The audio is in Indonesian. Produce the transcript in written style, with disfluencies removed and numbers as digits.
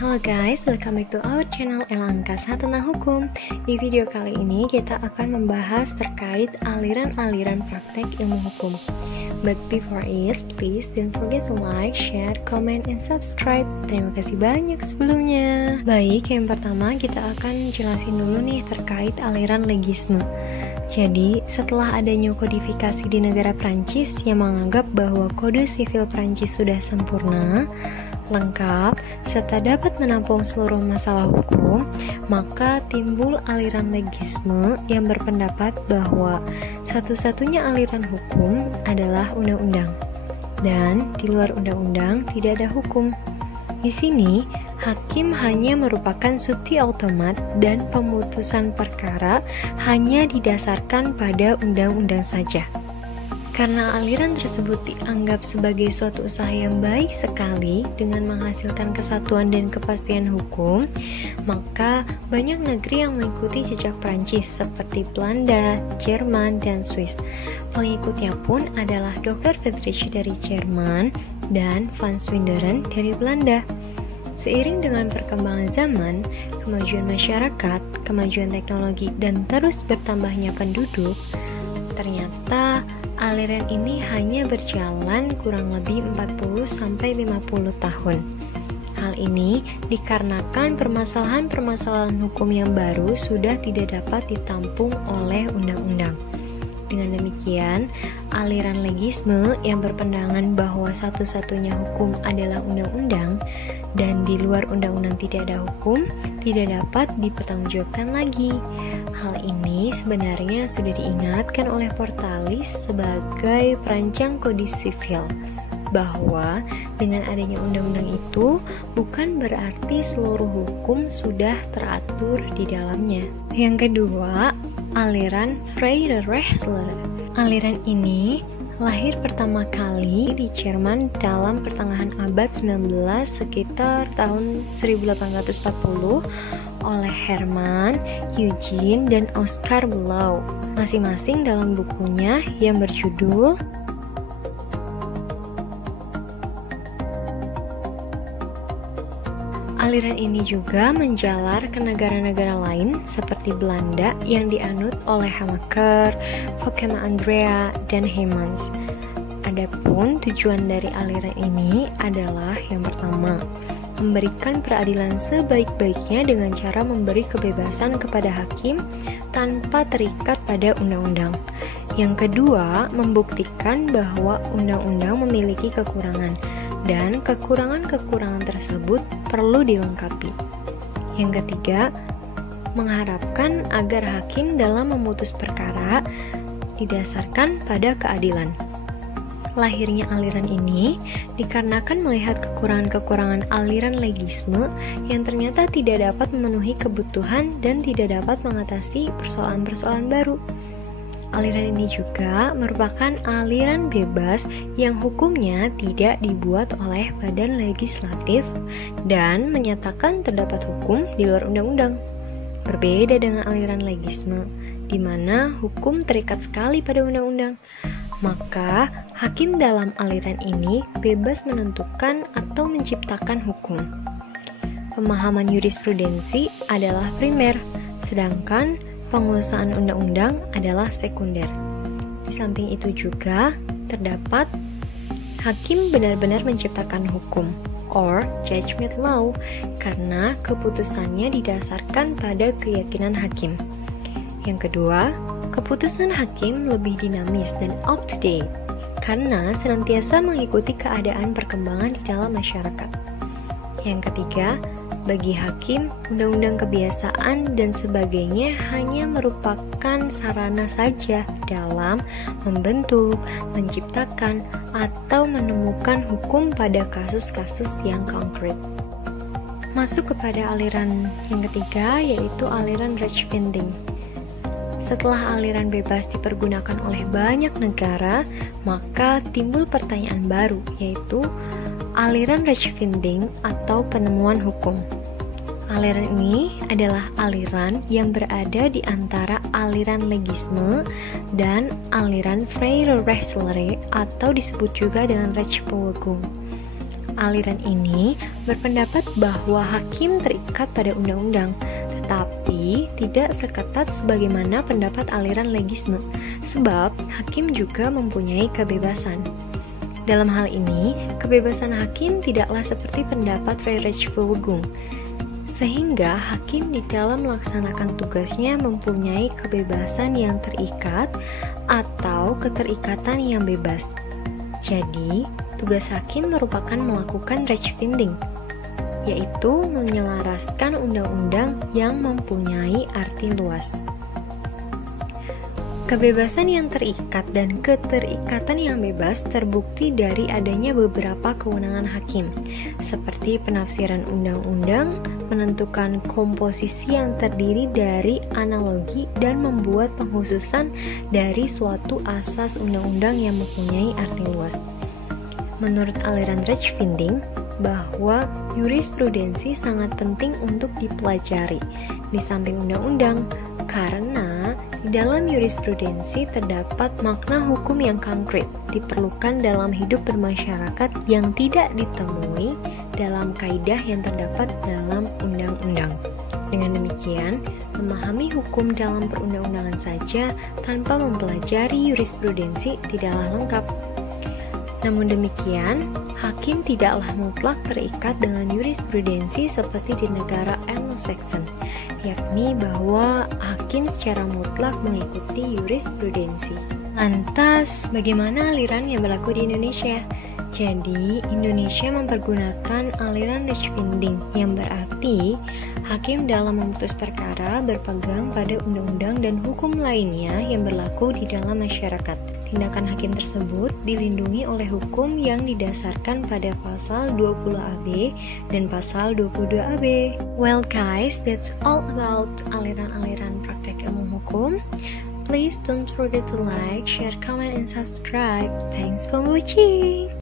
Halo guys, welcome back to our channel Elangkasa tentang hukum. Di video kali ini kita akan membahas terkait aliran-aliran praktek ilmu hukum. But before it, please don't forget to like, share, comment, and subscribe. Terima kasih banyak sebelumnya. Baik, yang pertama kita akan jelasin dulu nih terkait aliran legisme. Jadi, setelah adanya kodifikasi di negara Prancis yang menganggap bahwa kode sivil Prancis sudah sempurna, lengkap, serta dapat menampung seluruh masalah hukum, maka timbul aliran legisme yang berpendapat bahwa satu-satunya aliran hukum adalah undang-undang, dan di luar undang-undang tidak ada hukum. Di sini, hakim hanya merupakan subjek otomat dan pemutusan perkara hanya didasarkan pada undang-undang saja. Karena aliran tersebut dianggap sebagai suatu usaha yang baik sekali dengan menghasilkan kesatuan dan kepastian hukum, maka banyak negeri yang mengikuti jejak Prancis seperti Belanda, Jerman, dan Swiss. Pengikutnya pun adalah Dr. Friedrich dari Jerman dan Van Swinderen dari Belanda. Seiring dengan perkembangan zaman, kemajuan masyarakat, kemajuan teknologi, dan terus bertambahnya penduduk, ternyata aliran ini hanya berjalan kurang lebih 40-50 tahun. Hal ini dikarenakan permasalahan-permasalahan hukum yang baru sudah tidak dapat ditampung oleh undang-undang. Dengan demikian, aliran legisme yang berpandangan bahwa satu-satunya hukum adalah undang-undang dan di luar undang-undang tidak ada hukum, tidak dapat dipertanggungjawabkan lagi. Hal ini sebenarnya sudah diingatkan oleh Portalis sebagai perancang kodis sivil, bahwa dengan adanya undang-undang itu bukan berarti seluruh hukum sudah teratur di dalamnya. Yang kedua, aliran Freie Rechtslehre. Aliran ini lahir pertama kali di Jerman dalam pertengahan abad 19 sekitar tahun 1840 oleh Hermann, Eugene, dan Oskar Blau, masing-masing dalam bukunya yang berjudul Aliran ini juga menjalar ke negara-negara lain seperti Belanda yang dianut oleh Hamaker, Vokema Andrea, dan Heymans. Adapun tujuan dari aliran ini adalah yang pertama, memberikan peradilan sebaik-baiknya dengan cara memberi kebebasan kepada hakim tanpa terikat pada undang-undang. Yang kedua, membuktikan bahwa undang-undang memiliki kekurangan dan kekurangan-kekurangan tersebut perlu dilengkapi. Yang ketiga, mengharapkan agar hakim dalam memutus perkara didasarkan pada keadilan. Lahirnya aliran ini dikarenakan melihat kekurangan-kekurangan aliran legisme yang ternyata tidak dapat memenuhi kebutuhan dan tidak dapat mengatasi persoalan-persoalan baru. Aliran ini juga merupakan aliran bebas yang hukumnya tidak dibuat oleh badan legislatif dan menyatakan terdapat hukum di luar undang-undang. Berbeda dengan aliran legisme, di mana hukum terikat sekali pada undang-undang. Maka, hakim dalam aliran ini bebas menentukan atau menciptakan hukum. Pemahaman jurisprudensi adalah primer, sedangkan penguasaan undang-undang adalah sekunder. Di samping itu juga terdapat hakim benar-benar menciptakan hukum or judgment law karena keputusannya didasarkan pada keyakinan hakim. Yang kedua, keputusan hakim lebih dinamis dan up to date karena senantiasa mengikuti keadaan perkembangan di dalam masyarakat. Yang ketiga, bagi hakim, undang-undang kebiasaan dan sebagainya hanya merupakan sarana saja dalam membentuk, menciptakan, atau menemukan hukum pada kasus-kasus yang konkret. Masuk kepada aliran yang ketiga, yaitu aliran Rechtspfinding. Setelah aliran bebas dipergunakan oleh banyak negara, maka timbul pertanyaan baru, yaitu aliran Rechtspfinding atau penemuan hukum. Aliran ini adalah aliran yang berada di antara aliran legisme dan aliran Freie Rechtslehre atau disebut juga dengan Rechtsbewegung. Aliran ini berpendapat bahwa hakim terikat pada undang-undang, tetapi tidak seketat sebagaimana pendapat aliran legisme, sebab hakim juga mempunyai kebebasan. Dalam hal ini, kebebasan hakim tidaklah seperti pendapat Vrijheidsbevolking, sehingga hakim di dalam melaksanakan tugasnya mempunyai kebebasan yang terikat atau keterikatan yang bebas. Jadi, tugas hakim merupakan melakukan rechtspinding, yaitu menyelaraskan undang-undang yang mempunyai arti luas. Kebebasan yang terikat dan keterikatan yang bebas terbukti dari adanya beberapa kewenangan hakim, seperti penafsiran undang-undang, menentukan komposisi yang terdiri dari analogi, dan membuat pengkhususan dari suatu asas undang-undang yang mempunyai arti luas. Menurut aliran rechtspinding, bahwa jurisprudensi sangat penting untuk dipelajari di samping undang-undang, karena di dalam jurisprudensi terdapat makna hukum yang konkret diperlukan dalam hidup bermasyarakat yang tidak ditemui dalam kaidah yang terdapat dalam undang-undang. Dengan demikian, memahami hukum dalam perundang-undangan saja tanpa mempelajari jurisprudensi tidaklah lengkap. Namun demikian, hakim tidaklah mutlak terikat dengan jurisprudensi seperti di negara Anglo-Saxon, yakni bahwa hakim secara mutlak mengikuti jurisprudensi. Lantas, bagaimana aliran yang berlaku di Indonesia? Jadi, Indonesia mempergunakan aliran rechtspinding, yang berarti hakim dalam memutus perkara berpegang pada undang-undang dan hukum lainnya yang berlaku di dalam masyarakat. Tindakan hakim tersebut dilindungi oleh hukum yang didasarkan pada pasal 20AB dan pasal 22AB. Well guys, that's all about aliran-aliran praktek ilmu hukum. Please don't forget to like, share, comment, and subscribe. Thanks for watching!